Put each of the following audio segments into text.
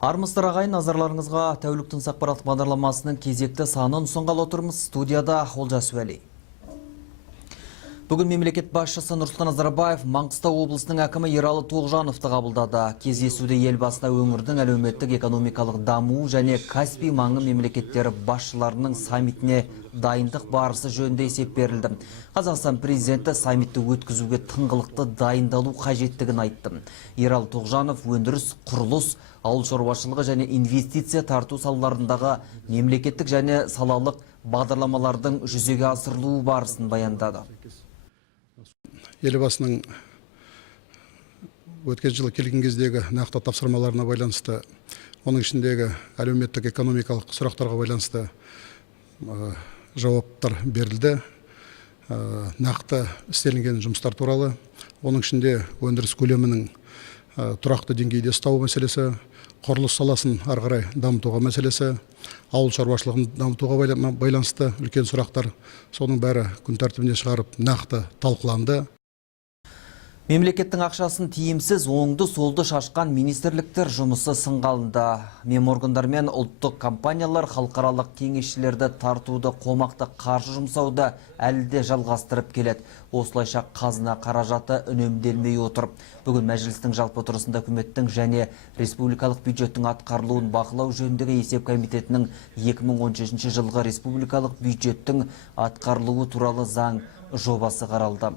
Армысыздар ағайын, назарларыңызға тәуліктің ақпараттық бағдарламасының кезекті санын ұсынғалы отырмыз. Студияда Олжас Уәли. Бүгін мемлекет басшысы Нұрсұлтан Назарбаев Маңғыстау облысының әкімі Ералы Тоғжановты қабылдады. Кездесуде елбасына өңірдің әлеуметтік экономикалық даму және Каспий маңы мемлекеттері басшыларының саммитіне дайындық барысы жөнінде есеп берілді. Қазақстан президенті саммитті өткізуге тыңғылықты дайындалу қажеттігін айтты. Ералы Тоғжанов өндіріс, құрылыс, ауыл шаруашылығы және инвестиция тарту салаларындағы мемлекеттік және салалық бағдарламалардың жүзеге асырылуы барысын баяндады. Елбасының өткен жылы келген кездегі нақты тапсырмаларына байланысты, оның ішіндегі әлеуметтік экономикалық сұрақтарға байланысты жауаптар берілді. Нақты істелінген жұмыстар туралы, оның ішінде өндіріс көлемінің тұрақты деңгейде ұстау мәселесі, құрылыс саласын ары қарай дамытуға мәселесі, ауыл шаруашылығын дамытуға байланысты үлкен сұрақтар, соның бәрі күн тәртібіне шығарып нақты талқыланды. Мемлекеттің ақшасын тиімсіз оңды-солды шашқан министрліктер жұмысы сынға алынды. Меморгандар мен ұлттық компаниялар халықаралық кеңесшілерді тартуды, қомақты қаржы жұмсауды әлі де жалғастырып келеді. Осылайша қазына қаражаты үнемделмей отыр. Бүгін мәжілістің жалпы отырысында үкіметтің және республикалық бюджеттің атқарылуын бақылау жөніндегі есеп комитетінің 2016 жылғы республикалық бюджеттің атқарылуы туралы заң жобасы қаралды.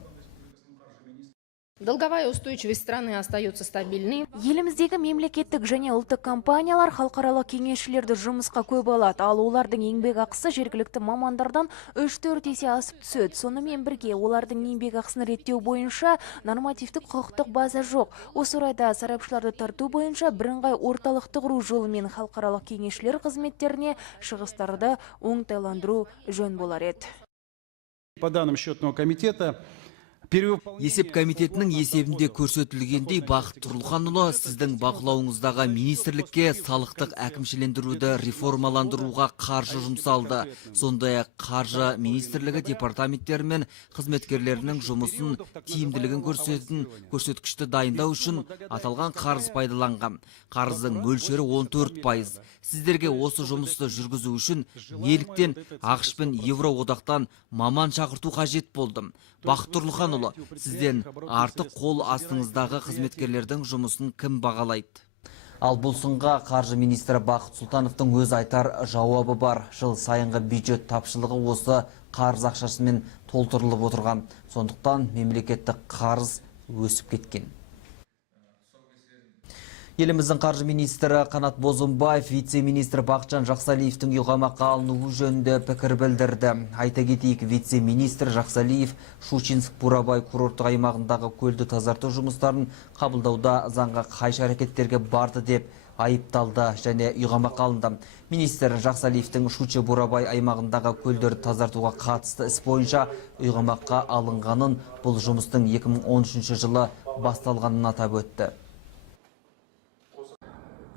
Долговая устойчивость страны остается стабильной. Еліміздегі мемлекеттік және ұлттық компаниялар халықаралық кеңесшілерді жұмысқа көп алады, ал олардың еңбек ақысы жергілікті мамандардан 3-4 есе асып түседі. Сонымен бірге олардың еңбек ақысын реттеу бойынша нормативтік құқықтық база жоқ. Осы орайда сарапшыларды тарту бойынша бірыңғай орталықты құру жолымен халықаралық кеңесшілер қызметтеріне шығыстарды оңтайландыру жөн болар еді. По данным счетного комитета, Есеп комитетінің есебінде көрсетілгендей, Бақыт Тұрлыханұлы сіздің бақылауыңыздағы министрлікке салықтық әкімшілендіруді реформаландыруға қаржы жұмсалды. Сондай-ақ қаржы министрлігі департаменттері мен қызметкерлерінің жұмысын тиімділігін көрсететін көрсеткішті дайындау үшін аталған қарыз пайдаланған. Қарыздың мөлшері 14%. Сіздерге осы жұмысты жүргізу үшін неліктен ақш пен Евроодақтан маман шақырту қажет болды? Бақыт Тұрлыханұлы, сізден артық қол астыңыздағы қызметкерлердің жұмысын кім бағалайды? Ал бұл сынға қаржы министрі Бақыт Сұлтановтың өз айтар жауабы бар. Жыл сайынғы бюджет тапшылығы осы қарыз ақшасымен толтырылып отырған. Сондықтан мемлекеттік қарыз өсіп кеткен. Еліміздің қаржы министрі Қанат Бозымбаев вице-министр Бақытжан Жақсалиевтің үйғамаққа алынуы жөнінде пікір білдірді. Айта кетейік, вице-министр Жақсалиев Щучинск-Бурабай курорттық аймағындағы көлді тазарту жұмыстарын қабылдауда заңға қайшы әрекеттерге барды деп айыпталды және үйғамаққа алынды. Министр Жақсалиевтің Щучинск-Бурабай аймағындағы көлдерді тазартуға қатысты іс бойынша үйғамаққа алынғанын, бұл жұмыстың 2013 жылы басталғанын атап өтті.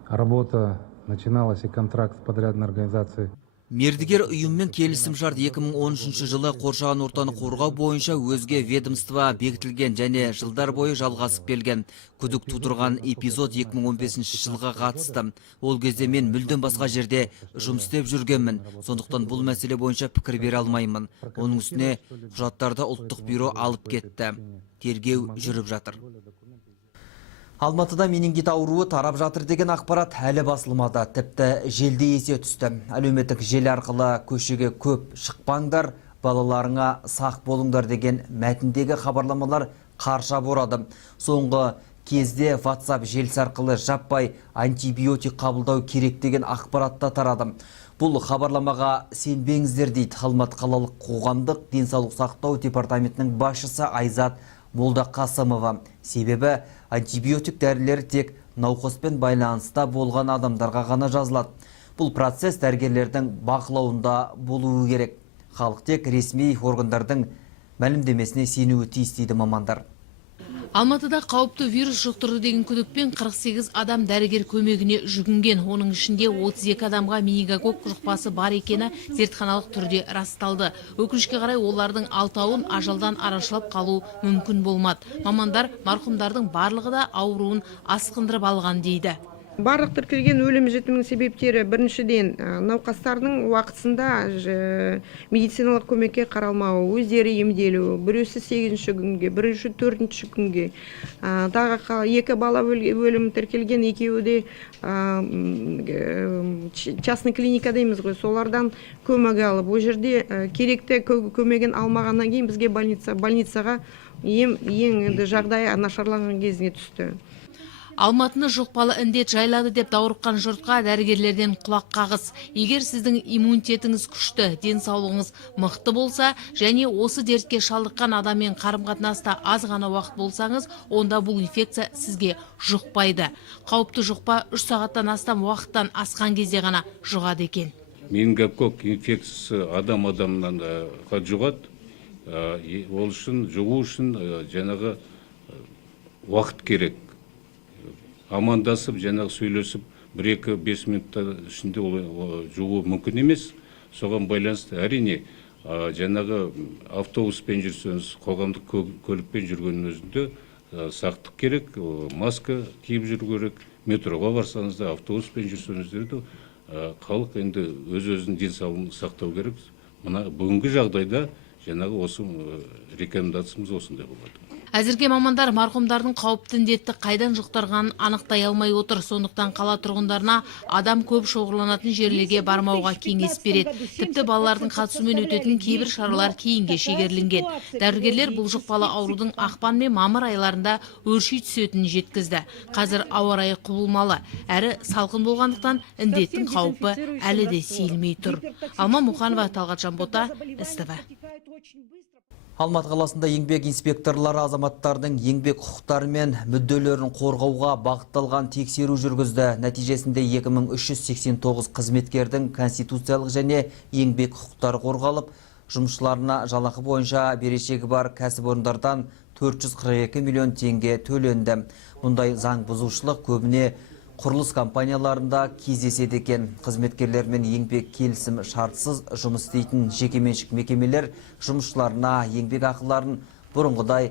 Работа начиналась и контракт с подрядной организацией. Мердігер ұйыммен келісім-шарт 2013 жылы қоршаған ортаны қорғау бойынша өзге ведомство бекітілген және жылдар бойы жалғасып келген. Күдік тудырған эпизод 2015 жылға қатысты. Ол кезде мен мүлдем басқа жерде жұмыс істеп жүргенмін. Сондықтан бұл мәселе бойынша пікір бере алмаймын. Оның үстіне құжаттарды ұлттық бюро алып кетті. Тергеу жүріп жатыр. Алматыда менингит ауруы тарап жатыр деген ақпарат әлі басылмады. Тіпті желде есе түсті. Әлеуметтік желі арқылы көшеге көп шықпаңдар, балаларыңа сақ болыңдар деген мәтіндегі хабарламалар қарша борады. Соңғы кезде WhatsApp желісі арқылы жаппай антибиотик қабылдау керек деген ақпаратта тарады. Бұл хабарламаға сенбеңіздер дейді Алматы қалалық қоғамдық денсаулық сақтау департаментінің басшысы Айзат Молдақасымова. Себебі антибиотик дәрілері тек науқаспен байланыста болған адамдарға ғана жазылады. Бұл процесс дәрігерлердің бақылауында болуы керек. Халық тек ресми органдардың мәлімдемесіне сенуі тиіс дейді мамандар. Алматыда қауіпті вирус жұқтырды деген күдікпен 48 адам дәрігер көмегіне жүгінген. Оның ішінде 32 адамға менингокок жұқпасы бар екені зертханалық түрде расталды. Өкінішке қарай олардың 6-ауын ажалдан арашалап қалу мүмкін болмады. Мамандар марқұмдардың барлығы да ауруын асқындырып алған дейді. Барлық тіркелген өлім жітімнің себептері біріншіден науқастардың уақытысында медициналық көмекке қаралмауы, өздері емделу, біреусі 8-ші күнге, біреусі 4-ші күнге. Тағы 2 бала өлім тіркелген, екеуі де частный клиника дейміз ғой, солардан көмек алып, о жерде керекті көмегін алмағаннан кейін бізге больницаға ең жағдай нашарланған кезіне түсті. Алматыны жұқпалы індет жайлады деп даурыққан жұртқа дәрігерлерден құлақ қағыс. Егер сіздің иммунитетіңіз күшті, денсаулығыңыз мықты болса, және осы дертке шалдыққан адаммен қарым-қатынаста аз ғана уақыт болсаңыз, онда бұл инфекция сізге жұқпайды. Қауіпті жұқпа 3 сағаттан астам уақыттан асқан кезде ғана жұғады екен. Менингококк инфекциясы адам-адамнан жұғады. Ол үшін жұғу үшін жаңағы уақыт керек. Амандасып, жаңағы сөйлесіп, 1-2-5 минутта ішінде жұғу мүмкін емес. Соған байланысты әрине жаңағы автобуспен жүрсеңіз, қоғамдық көлікпен жүргеннің өзінде сақтық керек, маска киіп жүру керек. Метроға барсаңыз да, автобуспен жүрсеңіздер де халық енді өз-өзінің денсаулығын сақтау керек. Мына бүгінгі жағдайда жаңағы осы рекомендациямыз осындай болады. Әзірге мамандар марқұмдардың қауіпті індетті қайдан жұқтырғанын анықтай алмай отыр. Сондықтан қала тұрғындарына адам көп шоғырланатын жерлерге бармауға кеңес береді. Тіпті балалардың қатысуымен өтетін кейбір шаралар кейінге шегерілген. Дәрігерлер бұл жұқпалы аурудың ақпан мен мамыр айларында өрши түсетінін жеткізді. Қазір ауа райы құбылмалы, әрі салқын болғандықтан індеттің қаупі әлі де сейілмей тұр. Алма Мұханова, Талғат Жанбота, СТВ. Алматы қаласында еңбек инспекторлары азаматтардың еңбек құқықтары мен мүдделерін қорғауға бағытталған тексеру жүргізді. Нәтижесінде 2389 қызметкердің конституциялық және еңбек құқықтары қорғалып, жұмысшыларына жалақы бойынша берешегі бар кәсіпорындардан 442 миллион теңге төленді. Мұндай заң бұзушылық көбіне құрылыс компанияларында кездеседі екен. Қызметкерлермен еңбек келісім шартсыз жұмыс істейтін жекеменшік мекемелер жұмысшыларына еңбек ақыларын бұрынғыдай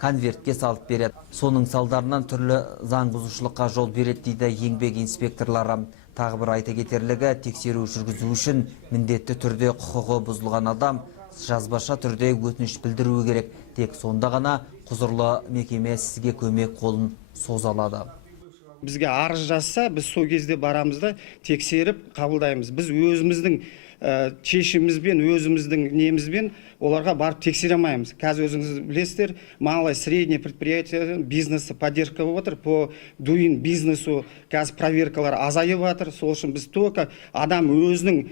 конвертке салып береді. Соның салдарынан түрлі заң бұзушылыққа жол береді дейді еңбек инспекторлары. Тағы бір айта кетерлігі, тексеру жүргізу үшін міндетті түрде құқығы бұзылған адам жазбаша түрде өтініш білдіруі керек. Тек сонда ғана құзырлы мекеме сізге көмек қолын соза алады. Бізге арыз жазса, біз сол кезде барамыз да тексеріп қабылдаймыз. Біз өзіміздің шешімімізбен, өзіміздің немізбен оларға барып тексере алмаймыз. Қазір өзіңіз білесіздер, малый, средний предприятие бизнесі поддержка болып отыр. По дуин бизнесу қазір проверкалар азайып жатыр. Сол үшін біз только адам өзінің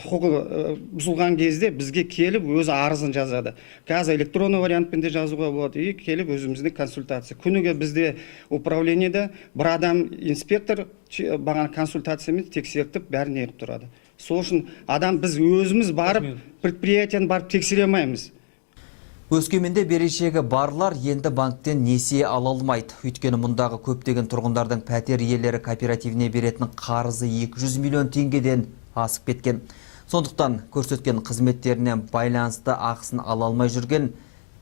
құқығы бұзылған кезде бізге келіп өзі арызын жазады. Қазір электронный вариантпен де жазуға болады. И келіп өзіміздің консультация. Күніге бізде управлениеде бір адам инспектор бағана консультациямен тексертіп бәрін егіп тұрады. Сол үшін адам біз өзіміз барып предприятияны барып тексере алмаймыз. Өскеменде берешегі барлар енді банктен несие ала алмайды. Өйткені мұндағы көптеген тұрғындардың пәтер иелері кооперативіне беретін қарызы 200 миллион теңгеден асып кеткен. Сондықтан көрсеткен қызметтеріне байланысты ақысын ала алмай жүрген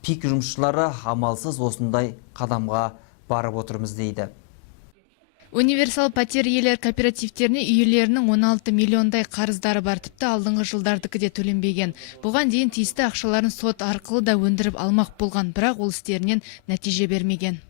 пик жұмысшылары амалсыз осындай қадамға барып отырмыз дейді. Универсал пәтер иелер кооперативтеріне үйлерінің 16 миллиондай қарыздары бар, тіпті алдыңғы жылдардікі де төленбеген. Бұған дейін тиісті ақшаларын сот арқылы да өндіріп алмақ болған, бірақ ол істерінен нәтиже бермеген.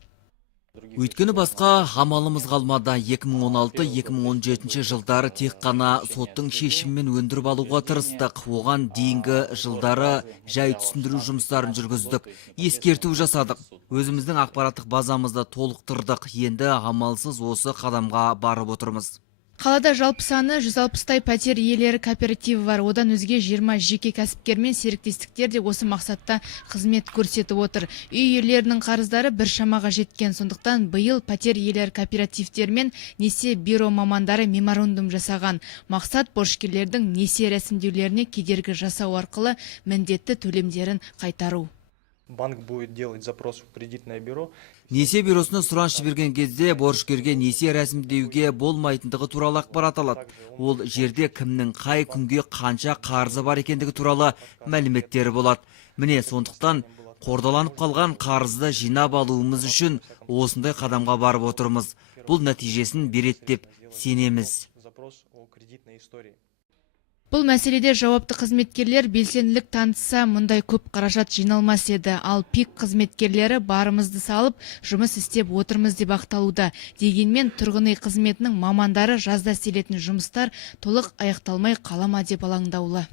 Өйткені басқа амалымыз қалмады. 2016-2017 жылдары тек қана соттың шешімімен өндіріп алуға тырыстық. Оған дейінгі жылдары жай түсіндіру жұмыстарын жүргіздік. Ескерту жасадық. Өзіміздің ақпараттық базамызды толықтырдық. Енді амалсыз осы қадамға барып отырмыз. Қалада жалпы саны 160-тай пәтер иелері кооперативі бар. Одан өзге 20 жеке кәсіпкер мен серіктестіктер де осы мақсатта қызмет көрсетіп отыр. Үй иелерінің қарыздары бір шамаға жеткен. Сондықтан биыл пәтер иелері кооперативтермен несие бюро мамандары меморандум жасаған. Мақсат борышкерлердің несие рәсімдеулеріне кедергі жасау арқылы міндетті төлемдерін қайтару. Банк будет делать запрос в кредитное бюро. Несие бюросына сұраныс жіберген кезде борышкерге несие рәсімдеуге болмайтындығы туралы ақпарат алады. Ол жерде кімнің қай күнге қанша қарызы бар екендігі туралы мәліметтері болады. Міне сондықтан Қордаланып қалған қарызды жинап алуымыз үшін осындай қадамға барып отырмыз. Бұл нәтижесін береді деп сенеміз. Бұл мәселеде жауапты қызметкерлер белсенділік танытса, мұндай көп қаражат жиналмас еді. Ал ПИК қызметкерлері барымызды салып, жұмыс істеп отырмыз деп ақталуда. Дегенмен тұрғын үй қызметінің мамандары жазда істелетін жұмыстар толық аяқталмай қала ма деп алаңдаулы.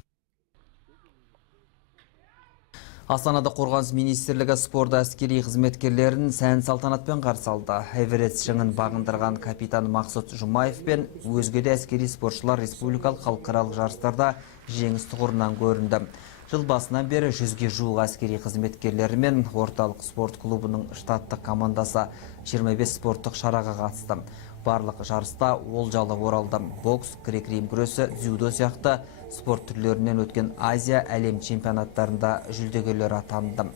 Астанада Қорғаныс министрлігі спорт әскери қызметкерлерін сән салтанатпен қарсы алды. Эверест шыңын бағындырған капитан Мақсұт Жұмаев пен өзге де әскери спортшылар республикалық халықаралық жарыстарда жеңіс тұғырынан көрінді. Жыл басынан бері 100-ге жуық әскери қызметкерлері мен орталық спорт клубының штаттық командасы 25 спорттық шараға қатысты. Барлық жарыста олжалы оралды. Бокс, грек-рим күресі, дзюдо сияқты спорт түрлерінен өткен Азия әлем чемпионаттарында жүлдегерлер атанды.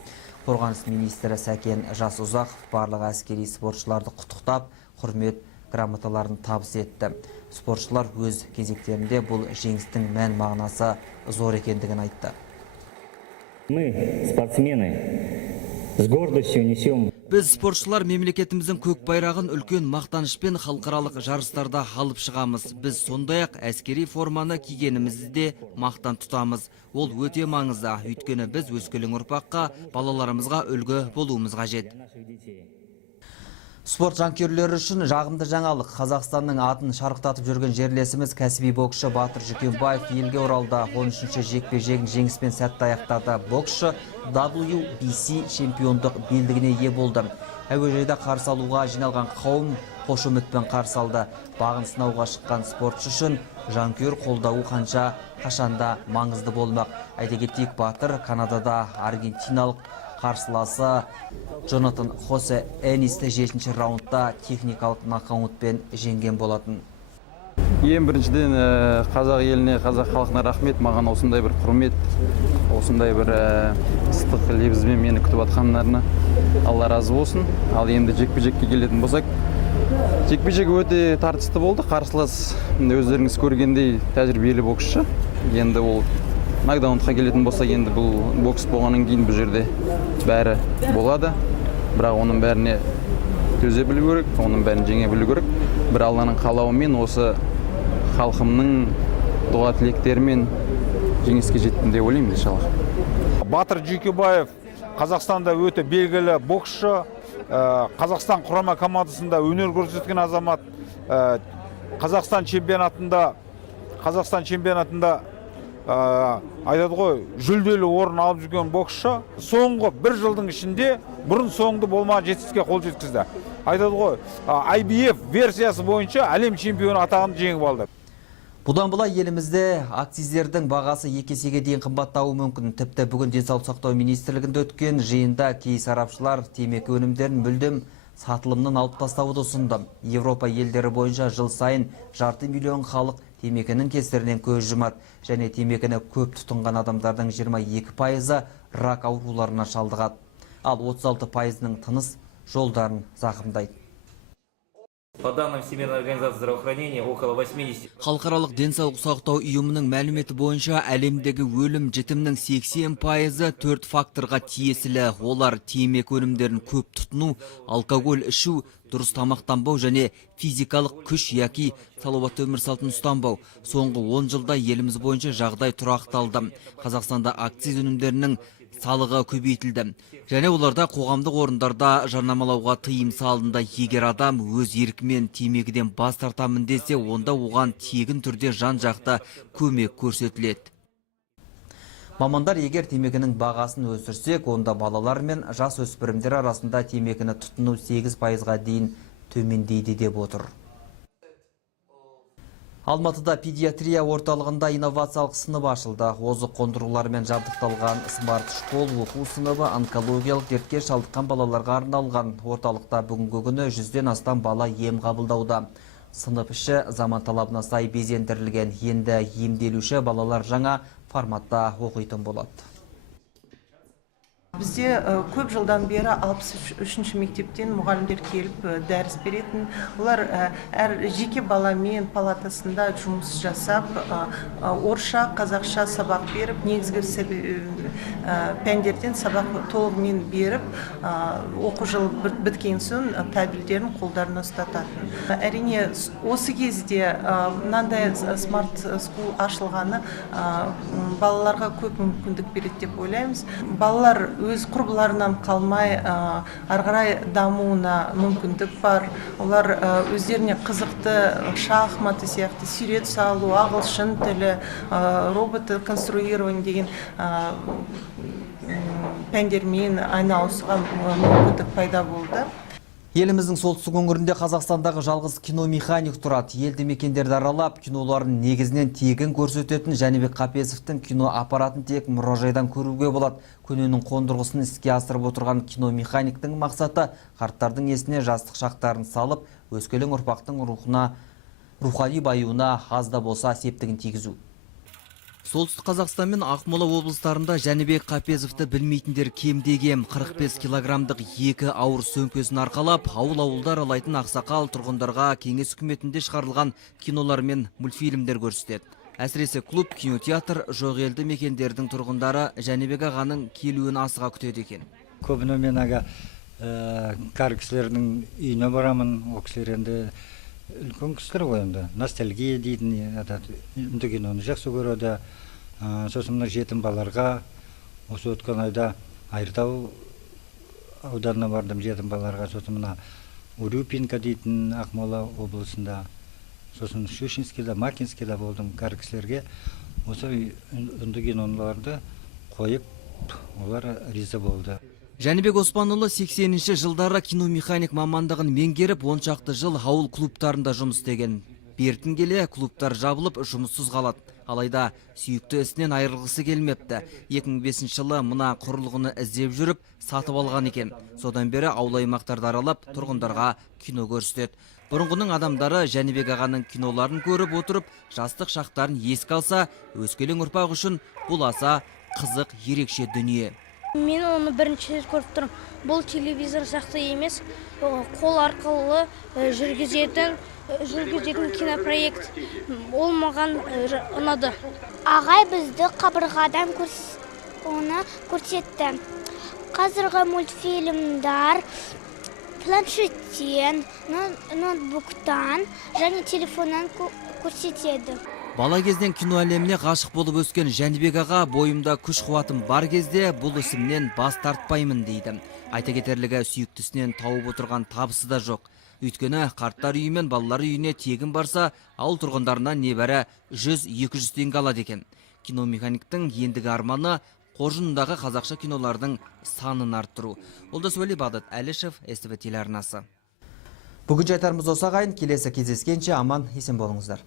Қорғаныс министрі Сәкен Жасұзақов барлық әскери спортшыларды құттықтап, құрмет грамоталарын табыс етті. Спортшылар өз кезектерінде бұл жеңістің мән мағынасы зор екендігін айтты. Мы, спортсмены, с гордостью несем. Біз спортшылар мемлекетіміздің көк байрағын үлкен мақтанышпен халықаралық жарыстарда алып шығамыз. Біз сондай-ақ әскери форманы кигенімізді де мақтан тұтамыз. Ол өте маңызды, өйткені біз өскелең ұрпаққа, балаларымызға үлгі болуымыз қажет. Спорт жанкүйерлері үшін жағымды жаңалық. Қазақстанның атын шарықтатып жүрген жерлесіміз кәсіби боксшы Батыр Жүкембаев елге оралды. 13-ші жекпе-жегін жеңіспен сәтті аяқтады. Боксшы WBC чемпиондық белдігіне ие болды. Әуежайда қарсы алуға жиналған қауым қош үмітпен қарсы алды. Бағын сынауға шыққан спортшы үшін жанкүйер қолдауы қашанда маңызды болмақ. Айта кетейік, Батыр Канадада аргентиналық қарсыласы Джонатан Хосе Энисті 7-ші раундта техникалық нокаутпен жеңген болатын. Ең біріншіден қазақ еліне, қазақ халқына рахмет. Маған осындай бір құрмет, осындай бір ыстық лебізбен мені күтіп атқандарына Алла разы болсын. Ал енді жекпе-жекке келетін болсақ, жекпе-жек өте тартысты болды. Қарсылас өздеріңіз көргендей тәжірибелі боксшы. Енді ол нокдаунға келетін болса, енді бұл бокс болғаннан кейін бұл жерде бәрі болады. Бірақ оның бәріне төзе білу керек, оның бәрін жеңе білу керек. Бір Алланың қалауымен осы халқымның дұға тілектерімен жеңіске жеттім деп ойлаймын, иншалла. Батыр Жүкембаев Қазақстанда өте белгілі боксшы, Қазақстан құрама командасында өнер көрсеткен азамат. Қазақстан чемпионатында айтады ғой, жүлделі орын алып жүрген боксшы соңғы бір жылдың ішінде бұрын соңды болмаған жетістікке қол жеткізді. Айтады ғой, IBF версиясы бойынша әлем чемпионы атағын жеңіп алды. Бұдан былай елімізде акциздердің бағасы 2 есеге дейін қымбаттауы мүмкін. Тіпті бүгін денсаулық сақтау министрлігінде өткен жиында кей сарапшылар темекі өнімдерін мүлдем сатылымнан алып тастауды ұсынды. Европа елдері бойынша жыл сайын 500 миллион халық темекінің кесірінен көз жұмады, және темекіні көп тұтынған адамдардың 22% рак ауруларына шалдығады. Ал 36%-ның тыныс жолдарын зақымдайды. По данным Всемирной организации здравоохранения, около 80. Халықаралық денсаулық сақтау ұйымының мәліметі бойынша әлемдегі өлім жітімнің 80% 4 факторға тиесілі. Олар темекі өнімдерін көп тұтыну, алкоголь ішу, дұрыс тамақтанбау және физикалық күш яки салауатты өмір салтын ұстанбау. Соңғы 10 жылда еліміз бойынша жағдай тұрақталды. Қазақстанда акциз өнімдерінің салығы көбейтілді. Және оларда қоғамдық орындарда жарнамалауға тыйым салынды. Егер адам өз еркімен темекіден бас тартамын десе, онда оған тегін түрде жан-жақты көмек көрсетіледі. Мамандар егер темекінің бағасын өсірсек, онда балалар мен жас өспірімдер арасында темекіні тұтыну 8%-ға дейін төмендейді деп отыр. Алматыда педиатрия орталығында инновациялық сынып ашылды. Озық қондырғылармен жабдықталған смарт школ оқу сыныбы онкологиялық дертке шалдыққан балаларға арналған. Орталықта бүгінгі күні 100-ден астам бала ем қабылдауда. Сынып іші заман талабына сай безендірілген. Енді емделуші балалар жаңа форматта оқитын болады. Бізде көп жылдан бері 63-ші мектептен мұғалімдер келіп дәріс беретін. Олар әр жеке баламен палатасында жұмыс жасап, орысша, қазақша сабақ беріп, негізгі пәндерден сабақ толығымен беріп, оқу жылы біткен соң табельдерін қолдарына ұстататын. Әрине, осы кезде мынандай смарт скул ашылғаны балаларға көп мүмкіндік береді деп ойлаймыз. Балалар өз құрбыларынан қалмай ары қарай дамуына мүмкіндік бар. Олар өздеріне қызықты шахматы сияқты сурет салу, ағылшын тілі, роботы конструирование деген пәндермен айналысуға мүмкіндік пайда болды. Еліміздің солтүстік өңірінде Қазақстандағы жалғыз киномеханик тұрады. Елді мекендерді аралап, киноларын негізінен тегін көрсететін Жәнібек Қапесовтың кино аппаратын тек мұражайдан көруге болады. Көненің қондырғысын іске асырып отырған киномеханиктің мақсаты қарттардың есіне жастық шақтарын салып, өскелең ұрпақтың рухани баюына аз да болса септігін тигізу. Солтүстік Қазақстан мен Ақмола облыстарында Жәнібек Қапесовты білмейтіндер кемде-кем 45 килограммдық екі ауыр сөмкесін арқалап, ауыл-ауылдар аралайтын ақсақал тұрғындарға кеңес үкіметінде шығарылған кинолар мен мультфильмдер көрсетеді. Әсіресе клуб, кинотеатр жоқ елді мекендердің тұрғындары Жәнібек ағаның келуін асыға күтеді екен. Көбіне мен аға кәрі кісілердің үйіне барамын, о кісілер енді үлкен кісілер ғой енді, ностальгия дейтін, үнді киноны жақсы көреді. Сосын мына жетім баларға, осы өткен айда Айыртау ауданына бардым жетім баларға, сосын мына Урюпинка дейтін Ақмола облысында, сосын Щучинскийда, Макинскийда болдым кәрі кісілерге. Осы үнді киноларды қойып, олар риза болды. Жәнібек Оспанұлы 80-ші жылдары киномеханик мамандығын меңгеріп, 10 шақты жыл ауыл клубтарында жұмыс істеген. Бертін келе клубтар жабылып, жұмыссыз қалады. Алайда сүйікті ісінен айырылғысы келмепті. 2005 жылы мына құрылғыны іздеп жүріп, сатып алған екен. Содан бері ауыл аймақтарды аралап, тұрғындарға кино көрсетеді. Бұрынғының адамдары Жәнібек ағаның киноларын көріп отырып, жастық шақтарын еске алса, өскелең ұрпақ үшін бұл аса қызық, ерекше дүние. Мен оны бірінші рет көріп тұрмын. Бұл телевизор сияқты емес, қол арқылы жүргізетін кинопроект. Ол маған ұнады. Ағай бізді қабырғадан оны көрсетті. Қазіргі мультфильмдар планшеттен, ноутбуктан және телефоннан көрсетеді. Бала кезден кино әлеміне ғашық болып өскен Жәнібек аға бойымда күш қуатым бар кезде бұл ісімнен бас тартпаймын дейді. Айта кетерлігі сүйіктісінен тауып отырған табысы да жоқ. Өйткені қарттар үйі мен балалар үйіне тегін барса, ауыл тұрғындарынан небәрі 100-200 теңге алады екен. Киномеханиктің ендігі арманы қоржынындағы қазақша кинолардың санын арттыру. Олдас Уәли, Бағдат Әлішев, СТВ телеарнасы. Бүгін айтарымыз осы ағайын, келесі кездескенше аман есен болыңыздар.